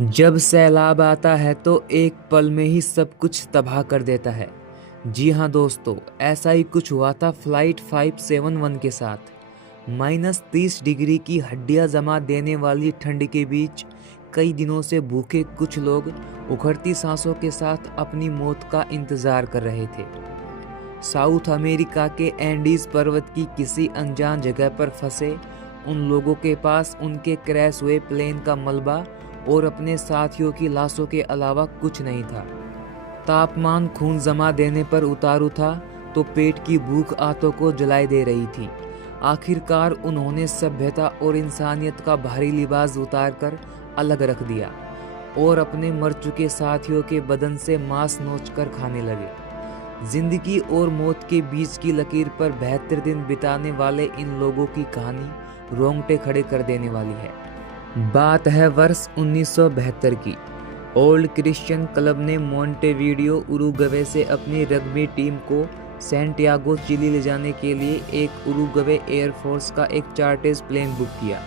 जब सैलाब आता है तो एक पल में ही सब कुछ तबाह कर देता है। जी हाँ दोस्तों, ऐसा ही कुछ हुआ था फ्लाइट 571 के साथ। -30 डिग्री की हड्डियां जमा देने वाली ठंड के बीच कई दिनों से भूखे कुछ लोग उखड़ती सांसों के साथ अपनी मौत का इंतजार कर रहे थे। साउथ अमेरिका के एंडीज पर्वत की किसी अनजान जगह पर फंसे उन लोगों के पास उनके क्रैश हुए प्लेन का मलबा और अपने साथियों की लाशों के अलावा कुछ नहीं था। तापमान खून जमा देने पर उतारू था तो पेट की भूख आंतों को जलाए दे रही थी। आखिरकार उन्होंने सभ्यता और इंसानियत का भारी लिबास उतारकर अलग रख दिया और अपने मर चुके साथियों के बदन से मांस नोचकर खाने लगे। जिंदगी और मौत के बीच की लकीर पर 72 दिन बिताने वाले इन लोगों की कहानी रोंगटे खड़े कर देने वाली है। बात है वर्ष 1972 की। ओल्ड क्रिश्चियन क्लब ने मोंटेवीडियो उरुग्वे से अपनी रग्बी टीम को सैंटियागो चिली ले जाने के लिए एक उरुग्वे एयरफोर्स का एक चार्टर्ड प्लेन बुक किया।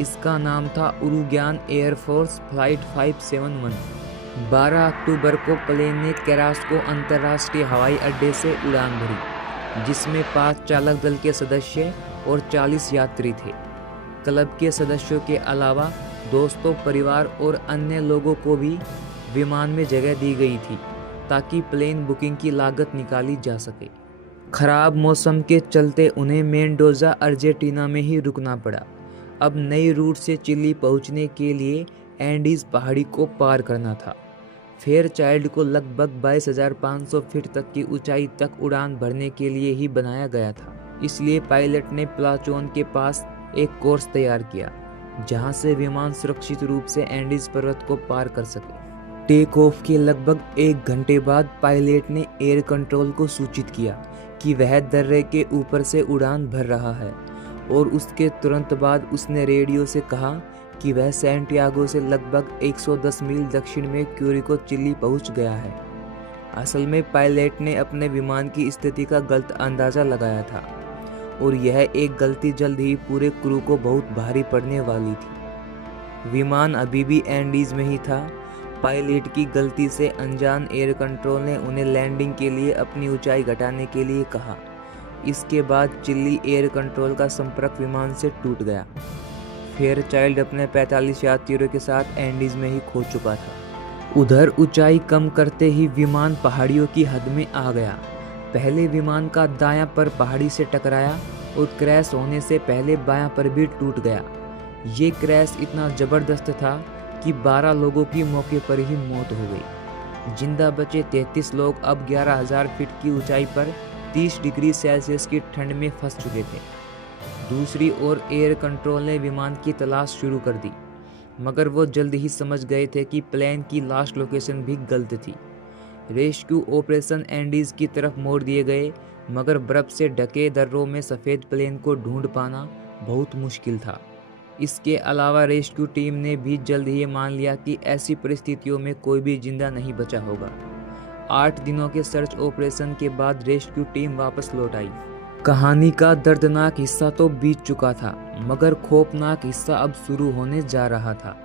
इसका नाम था उरुग्वेन एयरफोर्स फ्लाइट 571। 12 अक्टूबर को प्लेन ने केरास्को अंतर्राष्ट्रीय हवाई अड्डे से उड़ान भरी, जिसमें 5 चालक दल के सदस्य और 40 यात्री थे। क्लब के सदस्यों के अलावा दोस्तों, परिवार और अन्य लोगों को भी विमान में जगह दी गई थी ताकि प्लेन बुकिंग की लागत निकाली जा सके। खराब मौसम के चलते उन्हें मेंडोजा अर्जेंटीना में ही रुकना पड़ा। अब नई रूट से चिली पहुंचने के लिए एंडीज पहाड़ी को पार करना था। फेयरचाइल्ड को लगभग 22,500 फीट तक की ऊंचाई तक उड़ान भरने के लिए ही बनाया गया था। इसलिए पायलट ने प्लाचोन के पास एक कोर्स तैयार किया जहां से विमान सुरक्षित रूप से एंडीज पर्वत को पार कर सके। टेक ऑफ के लगभग 1 घंटे बाद पायलट ने एयर कंट्रोल को सूचित किया कि वह दर्रे के ऊपर से उड़ान भर रहा है और उसके तुरंत बाद उसने रेडियो से कहा कि वह सैंटियागो से लगभग 110 मील दक्षिण में क्यूरिको चिली पहुंच गया है। असल में पायलट ने अपने विमान की स्थिति का गलत अंदाजा लगाया था और यह एक गलती जल्द ही पूरे क्रू को बहुत भारी पड़ने वाली थी। विमान अभी भी एंडीज में ही था। पायलट की गलती से अनजान एयर कंट्रोल ने उन्हें लैंडिंग के लिए अपनी ऊंचाई घटाने के लिए कहा। इसके बाद चिली एयर कंट्रोल का संपर्क विमान से टूट गया। फेयरचाइल्ड अपने 45 यात्रियों के साथ एंडीज में ही खो चुका था। उधर ऊंचाई कम करते ही विमान पहाड़ियों की हद में आ गया। पहले विमान का दायां पर पहाड़ी से टकराया और क्रैश होने से पहले बायां पर भी टूट गया। ये क्रैश इतना जबरदस्त था कि 12 लोगों की मौके पर ही मौत हो गई। जिंदा बचे 33 लोग अब 11,000 फीट की ऊंचाई पर 30 डिग्री सेल्सियस की ठंड में फंस चुके थे। दूसरी ओर एयर कंट्रोल ने विमान की तलाश शुरू कर दी, मगर वो जल्द ही समझ गए थे कि प्लेन की लास्ट लोकेशन भी गलत थी। रेस्क्यू ऑपरेशन एंडीज की तरफ मोड़ दिए गए, मगर बर्फ से ढके दर्रों में सफ़ेद प्लेन को ढूंढ पाना बहुत मुश्किल था। इसके अलावा रेस्क्यू टीम ने भी जल्द ही मान लिया कि ऐसी परिस्थितियों में कोई भी जिंदा नहीं बचा होगा। 8 दिनों के सर्च ऑपरेशन के बाद रेस्क्यू टीम वापस लौट आई। कहानी का दर्दनाक हिस्सा तो बीत चुका था, मगर खौफनाक हिस्सा अब शुरू होने जा रहा था।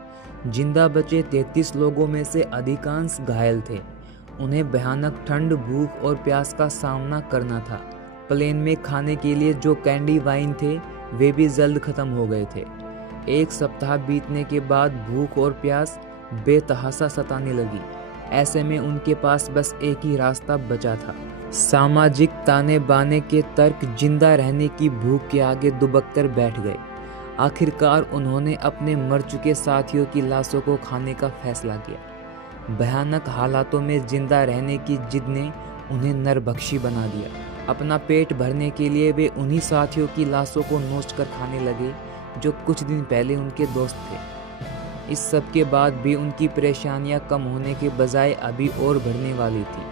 जिंदा बचे 33 लोगों में से अधिकांश घायल थे। उन्हें भयानक ठंड, भूख और प्यास का सामना करना था। प्लेन में खाने के लिए जो कैंडी वाइन थे वे भी जल्द खत्म हो गए थे। 1 सप्ताह बीतने के बाद भूख और प्यास बेतहाशा सताने लगी। ऐसे में उनके पास बस एक ही रास्ता बचा था। सामाजिक ताने बाने के तर्क जिंदा रहने की भूख के आगे दुबक कर बैठ गए। आखिरकार उन्होंने अपने मर चुके साथियों की लाशों को खाने का फैसला किया। भयानक हालातों में जिंदा रहने की जिद ने उन्हें नरभक्षी बना दिया। अपना पेट भरने के लिए वे उन्हीं साथियों की लाशों को नोचकर खाने लगे जो कुछ दिन पहले उनके दोस्त थे। इस सब के बाद भी उनकी परेशानियां कम होने के बजाय अभी और बढ़ने वाली थी।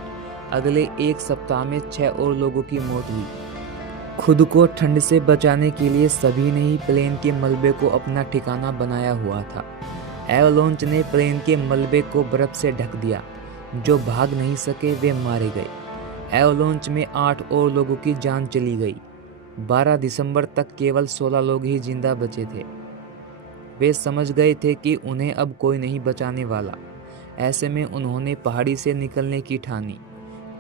अगले 1 सप्ताह में 6 और लोगों की मौत हुई। खुद को ठंड से बचाने के लिए सभी ने ही प्लेन के मलबे को अपना ठिकाना बनाया हुआ था। एवलांच ने प्लेन के मलबे को बर्फ से ढक दिया। जो भाग नहीं सके वे मारे गए। एवलांच में 8 और लोगों की जान चली गई। 12 दिसंबर तक केवल 16 लोग ही जिंदा बचे थे। वे समझ गए थे कि उन्हें अब कोई नहीं बचाने वाला। ऐसे में उन्होंने पहाड़ी से निकलने की ठानी।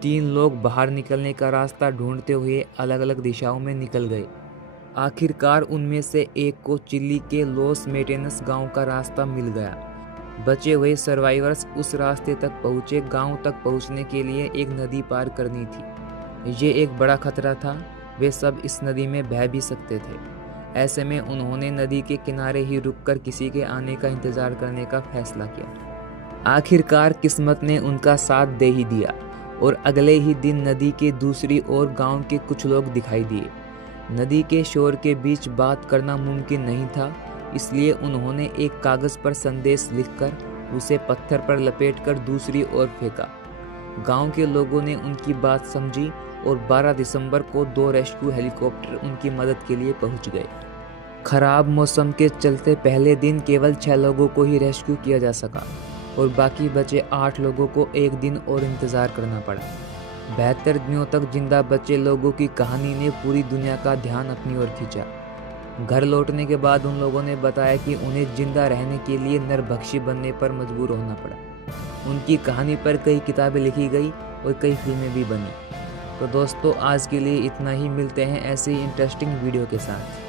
3 लोग बाहर निकलने का रास्ता ढूंढते हुए अलग अलग दिशाओं में निकल गए। आखिरकार उनमें से एक को चिली के लॉस मेटेनस गांव का रास्ता मिल गया। बचे हुए सर्वाइवर्स उस रास्ते तक पहुँचे। गांव तक पहुँचने के लिए एक नदी पार करनी थी। ये एक बड़ा खतरा था, वे सब इस नदी में बह भी सकते थे। ऐसे में उन्होंने नदी के किनारे ही रुककर किसी के आने का इंतजार करने का फैसला किया। आखिरकार किस्मत ने उनका साथ दे ही दिया और अगले ही दिन नदी के दूसरी ओर गांव के कुछ लोग दिखाई दिए। नदी के शोर के बीच बात करना मुमकिन नहीं था, इसलिए उन्होंने एक कागज पर संदेश लिखकर उसे पत्थर पर लपेटकर दूसरी ओर फेंका। गांव के लोगों ने उनकी बात समझी और 12 दिसंबर को 2 रेस्क्यू हेलीकॉप्टर उनकी मदद के लिए पहुंच गए। खराब मौसम के चलते पहले दिन केवल 6 लोगों को ही रेस्क्यू किया जा सका और बाकी बचे 8 लोगों को एक दिन और इंतज़ार करना पड़ा। 72 दिनों तक जिंदा बचे लोगों की कहानी ने पूरी दुनिया का ध्यान अपनी ओर खींचा। घर लौटने के बाद उन लोगों ने बताया कि उन्हें जिंदा रहने के लिए नरभक्षी बनने पर मजबूर होना पड़ा। उनकी कहानी पर कई किताबें लिखी गई और कई फिल्में भी बनी। तो दोस्तों आज के लिए इतना ही, मिलते हैं ऐसे ही इंटरेस्टिंग वीडियो के साथ।